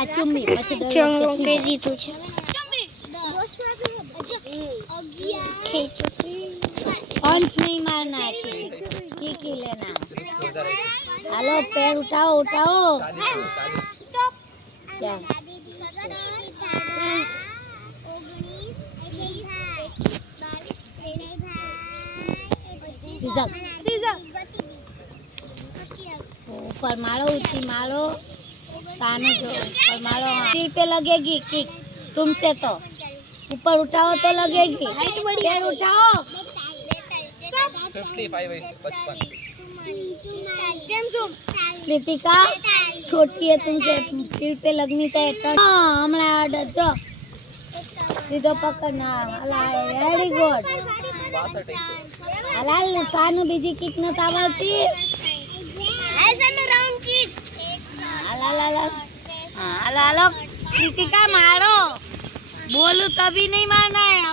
પેલા ચુમ્મી પછી ચંગો કહી દીધું છે पंच नहीं मारना है ठीक ही लेना हेलो पैर उठाओ उठाओ क्या ऊपर मारो ऊंची मारो सानू जो ऊपर मारो सिर पे लगेगी किक तुमसे तो ऊपर उठाओ तो लगेगी पैर उठाओ 55 कृतिका छोटी है तुमसे सिर पे लगनी चाहिए हमारा ऑर्डर जो सीधो पकड़ना वेरी गुड हलाल सानू बीजी किक न आवती राउंड किक हलाल हलाल कृतिका मारो बोलू तभी नहीं मारना है